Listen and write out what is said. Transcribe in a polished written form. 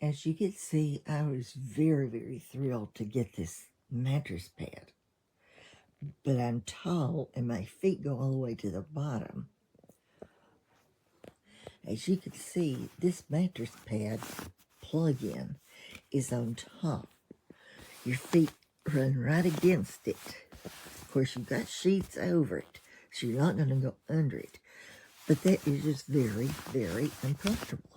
As you can see, I was very, very thrilled to get this mattress pad. But I'm tall and my feet go all the way to the bottom. As you can see, this mattress pad plug-in is on top. Your feet run right against it. Of course, you've got sheets over it, so you're not going to go under it. But that is just very, very uncomfortable.